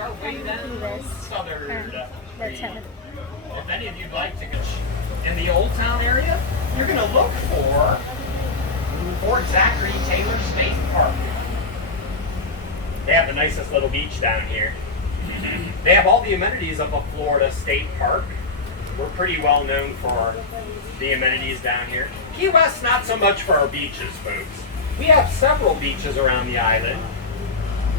our way down southern. Let's have it. If any of you'd like to go in the Old Town area, you're going to look for Fort Zachary Taylor State Park. They have the nicest little beach down here. They have all the amenities of a Florida state park. We're pretty well known for the amenities down here. Key West, not so much for our beaches, folks. We have several beaches around the island,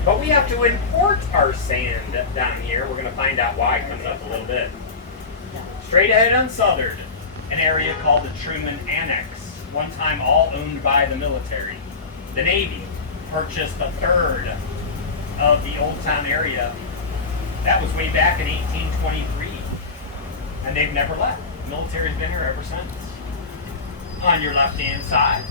but we have to import our sand down here. We're going to find out why coming up a little bit. Straight ahead on Southern, an area called the Truman Annex, one time all owned by the military. The Navy purchased a third of the Old Town area. That was way back in 1823, and they've never left. The military's been here ever since. On your left-hand side,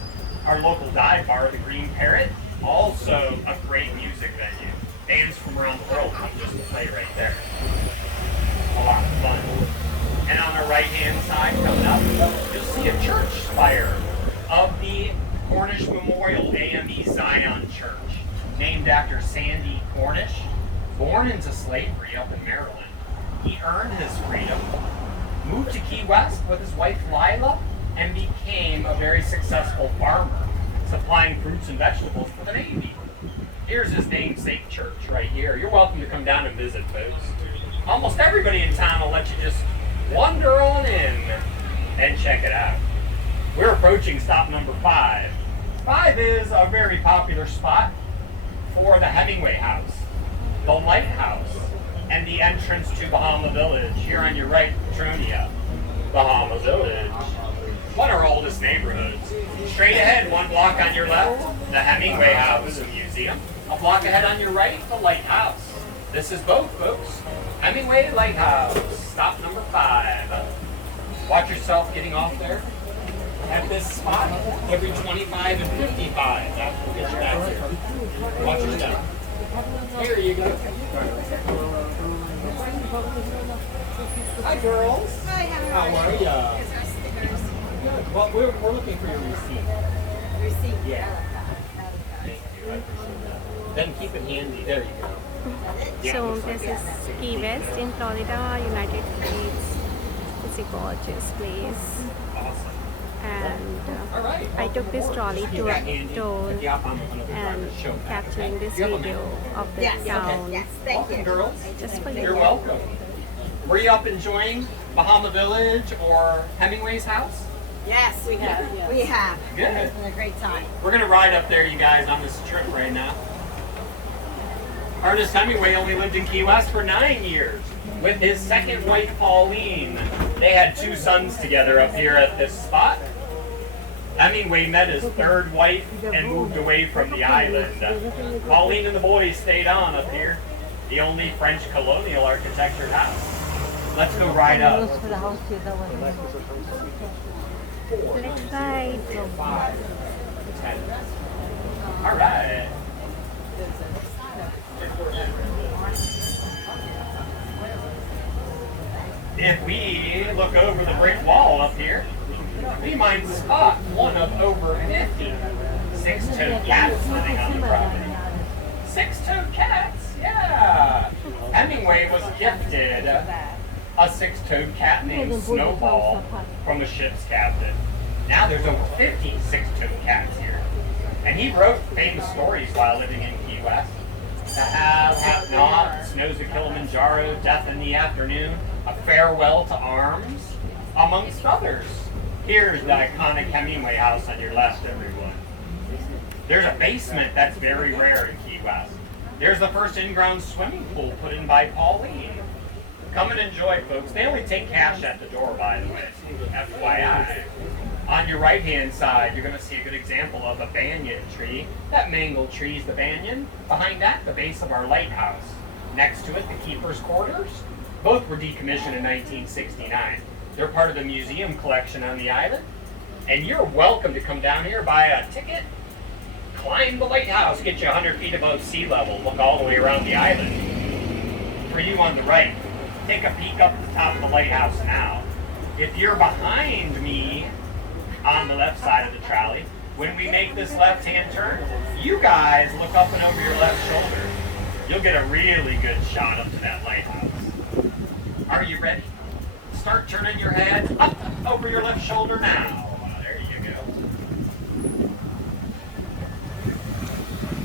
our local dive bar, the Green Parrot, also a great music venue. Bands from around the world come just to play right there. A lot of fun. And on our right-hand side, coming up, you'll see a church spire of the Cornish Memorial AME Zion Church, named after Sandy Cornish, born into slavery up in Maryland. He earned his freedom, moved to Key West with his wife Lila, and became a very successful farmer, supplying fruits and vegetables for the Navy. Here's his namesake church right here. You're welcome to come down and visit, folks. Almost everybody in town will let you just wander on in and check it out. We're approaching stop number 5. 5 is a very popular spot for the Hemingway House, the Lighthouse, and the entrance to Bahama Village. Here on your right, Petronia, Bahama Village, one of our oldest neighborhoods. Straight ahead, 1 block on your left, the Hemingway House and Museum. A block ahead on your right, the Lighthouse. This is both, folks. Hemingway Lighthouse, stop number 5. Watch yourself getting off there at this spot every 25 and 55. That will get you back here. Watch your step. Here you go. Hi, girls. Hi, how are ya? Good. Well, we're looking for your receipt. Receipt? Yeah. Thank you. I appreciate that. Then keep it handy. There you go. Yeah, So looks like this it. is Key West in Florida, United States. It's a gorgeous place. Awesome. And All right. I took this trolley Keep to that a handy. tour If you hop on with another driver, and show that, capturing okay? this You have a video minute. of the Yes, town okay, yes, thank Welcome, you. girls. just for You're you. welcome. Were you up enjoying Bahama Village or Hemingway's house? Yes, we have. We have. Good. It's been a great time. We're going to ride up there, you guys, on this trip right now. Ernest Hemingway only lived in Key West for 9 years with his second wife, Pauline. They had 2 sons together up here at this spot. Hemingway met his 3rd wife and moved away from the island. Pauline and the boys stayed on up here, the only French colonial architecture house. Let's go ride up. Let's ride. 5, 10. All right. If we look over the brick wall up here, we might spot one of over 50 six-toed cats living on the property. Six-toed cats, yeah. Hemingway was gifted a six-toed cat named Snowball from a ship's captain. Now there's over 50 six-toed cats here. And he wrote famous stories while living in Key West. To Have Not, Snows of Kilimanjaro, Death in the Afternoon, A Farewell to Arms, amongst others. Here's the iconic Hemingway house on your left, everyone. There's a basement that's very rare in Key West. There's the first in-ground swimming pool put in by Pauline. Come and enjoy, folks. They only take cash at the door, by the way. FYI. On your right-hand side, you're going to see a good example of a banyan tree. That mango tree is the banyan. Behind that, the base of our lighthouse. Next to it, the keeper's quarters. Both were decommissioned in 1969. They're part of the museum collection on the island. And you're welcome to come down here, buy a ticket, climb the lighthouse, get you 100 feet above sea level, look all the way around the island. For you on the right, take a peek up at the top of the lighthouse now. If you're behind me on the left side of the trolley, when we make this left-hand turn, you guys look up and over your left shoulder. you'll get a really good shot up to that lighthouse. Are you ready? Start turning your head up over your left shoulder now. There you go.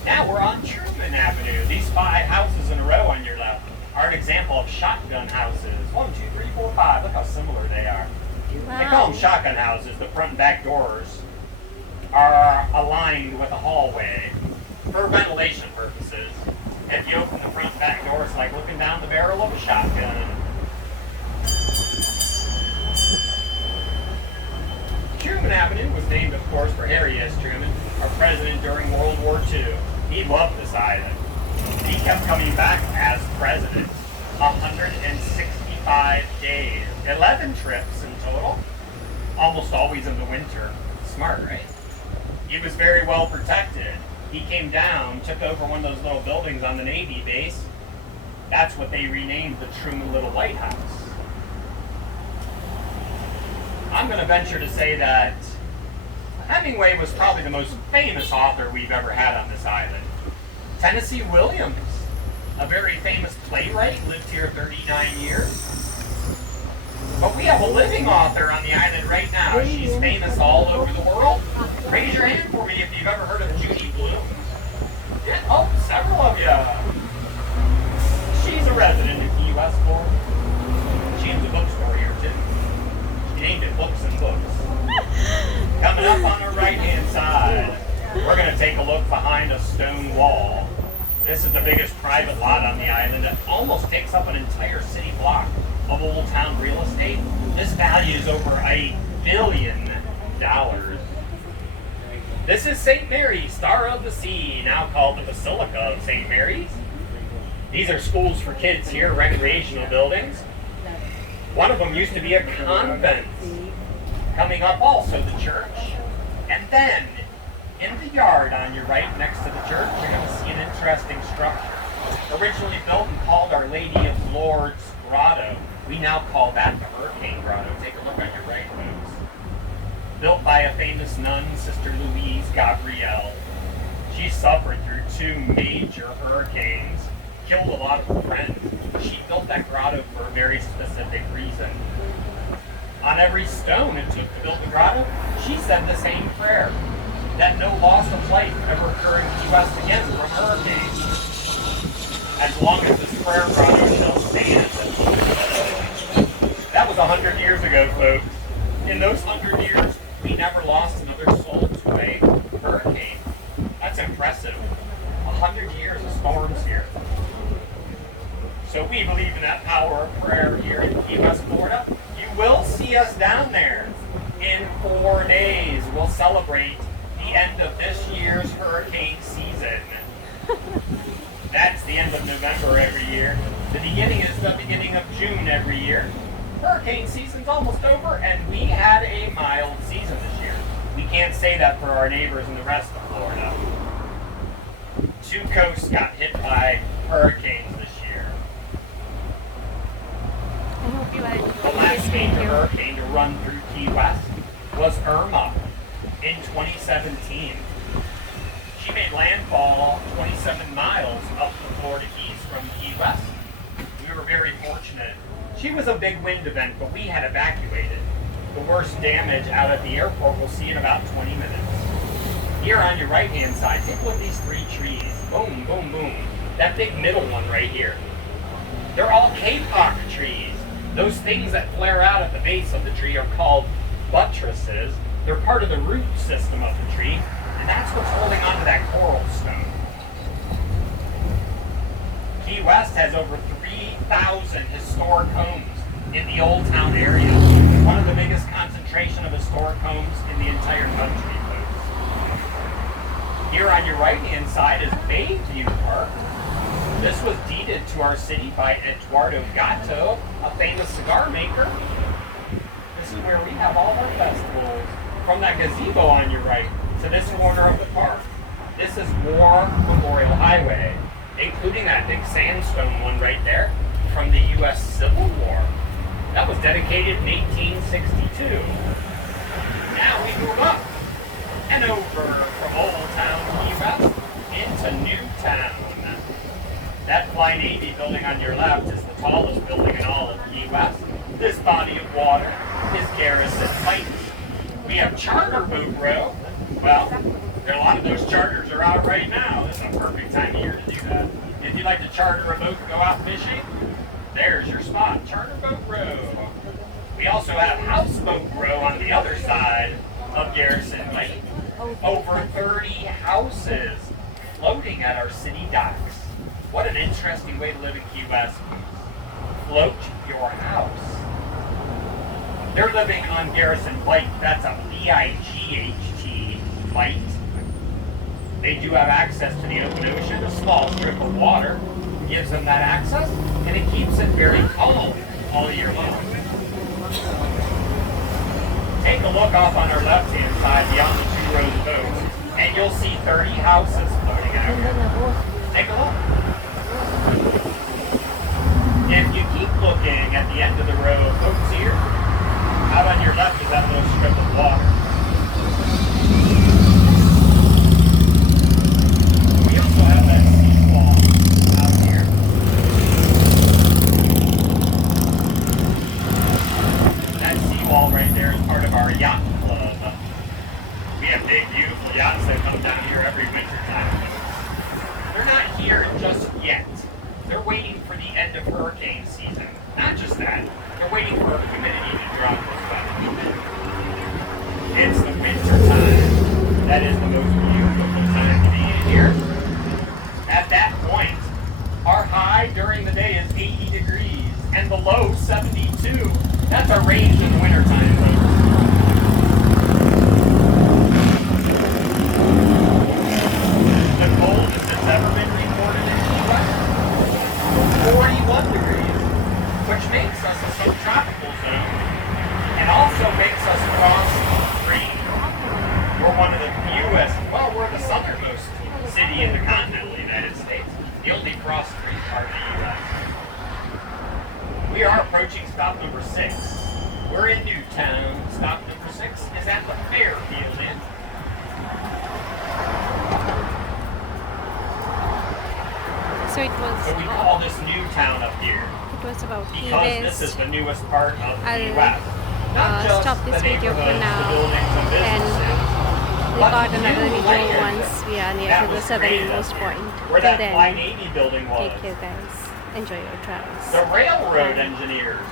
Now we're on Truman Avenue. These 5 houses in a row on your left are an example of shotgun houses. 1, 2, 3, 4, 5. Look how similar they are. Wow. They call them shotgun houses. The front and back doors are aligned with a hallway for ventilation purposes. If you open the front and back door, it's like looking down the barrel of a shotgun. Truman Avenue was named, of course, for Harry S. Truman, our president during World War II. He loved this island. He kept coming back as president. 165 days. 11 trips in total. Almost always in the winter. Smart, right? He was very well protected. He came down, took over one of those little buildings on the Navy base. That's what they renamed the Truman Little Lighthouse. I'm going to venture to say that Hemingway was probably the most famous author we've ever had on this island. Tennessee Williams, a very famous playwright, lived here 39 years. But we have a living author on the island right now. She's famous all over the world. Raise your hand for me if you've ever heard of Judy Blume. Yeah, oh, several of you. She's a resident of Keywest Florida. She owns a bookstore here too. She named it Books and Books. Coming up on the right-hand side, we're going to take a look behind a stone wall. This is the biggest private lot on the island. It almost takes up an entire city block of Old Town real estate. This values over $1 billion. This is St. Mary's, Star of the Sea, now called the Basilica of St. Mary's. These are schools for kids here, recreational buildings. One of them used to be a convent. Coming up also the church. And then, in the yard on your right next to the church, you're going to see an interesting structure. Originally built and called Our Lady of Lourdes Grotto. We now call that the Hurricane Grotto. Take a look on your right, folks. Built by a famous nun, Sister Louise Gabrielle. She suffered through 2 major hurricanes, killed a lot of her friends. She built that grotto for a very specific reason. On every stone it took to build the grotto, she said the same prayer, that no loss of life ever occur in Key West again from hurricanes. As long as this prayer grotto shall stand. That was 100 years ago, folks. In those 100 years, we never lost another soul to a hurricane. That's impressive. 100 years of storms here. So we believe in that power of prayer here in Key West, Florida. You will see us down there in 4 days. We'll celebrate the end of this year's hurricane season. That's the end of November every year. The beginning is the beginning of June every year. Hurricane season's almost over, and we had a mild season this year. We can't say that for our neighbors in the rest of Florida. 2 coasts got hit by hurricanes this year. I hope you enjoyed The last this major video. hurricane to run through Key West was Irma in 2017. She made landfall 27 miles up the Florida Keys from Key West. We were very fortunate. She was a big wind event, but we had evacuated. The worst damage out at the airport we'll see in about 20 minutes. Here on your right-hand side, take a look at these 3 trees. Boom, boom, boom. That big middle one right here. They're all kapok trees. Those things that flare out at the base of the tree are called buttresses. They're part of the root system of the tree, and that's what's holding onto that coral stone. Key West has over 3,000 historic homes in the Old Town area. One of the biggest concentration of historic homes in the entire country, folks. Here on your right-hand side is Bayview Park. This was deeded to our city by Eduardo Gatto, a famous cigar maker. This is where we have all our festivals. From that gazebo on your right to this corner of the park. This is War Memorial Highway, including that big sandstone one right there from the U.S. Civil War. That was dedicated in 1862. Now we move up and over from Old Town Key West into New Town. That Fly Navy building on your left is the tallest building in all of Key West. This body of water is Garrison Heights. We have charter boat row. Well, a lot of those charters are out right now. It's a perfect time of year to do that. If you'd like to charter a boat to go out fishing, there's your spot, charter boat row. We also have houseboat row on the other side of Garrison Lake. Over 30 houses floating at our city docks. What an interesting way to live in Key West. Float your house. They're living on Garrison Lake. That's a B-I-G-H-T light. They do have access to the open ocean. A small strip of water gives them that access, and it keeps it very calm all year long. Take a look off on our left-hand side beyond the 2 rows of boats, and you'll see 30 houses floating out here. Take a look. If you keep looking at the end of the row of boats here, out on your left is that little strip of water. We also have that seawall out here. That seawall right there is part of our yacht club. We have big, beautiful yachts that come down here every winter time. They're not here just yet. They're waiting for the end of hurricane season. Not just that, they're waiting for humidity to drop as well. It's the winter time. That is the most beautiful time to be in here. At that point, our high during the day is 80 degrees and the low 72. That's our range in the winter time, folks. The coldest that's ever been recorded in Key West, 41 degrees, which makes us a subtropical zone and also makes us cross-strait. We're one of the fewest, well, we're the southernmost city in the continental United States, the only cross-strait part of the U.S. We are approaching stop number 6. We're in Newtown. Stop number 6 is at the Fairfield Inn. So it was. So we call this Newtown up here It was about because this is Keywest. the newest part of Key I'll West. Not just stop this the video for neighborhoods, now the buildings and businesses, record but another new video land once we are near that to the was created southernmost up here, point. where Till that Fly then, Navy building was. take care guys. Enjoy your travels. The railroad Bye. engineers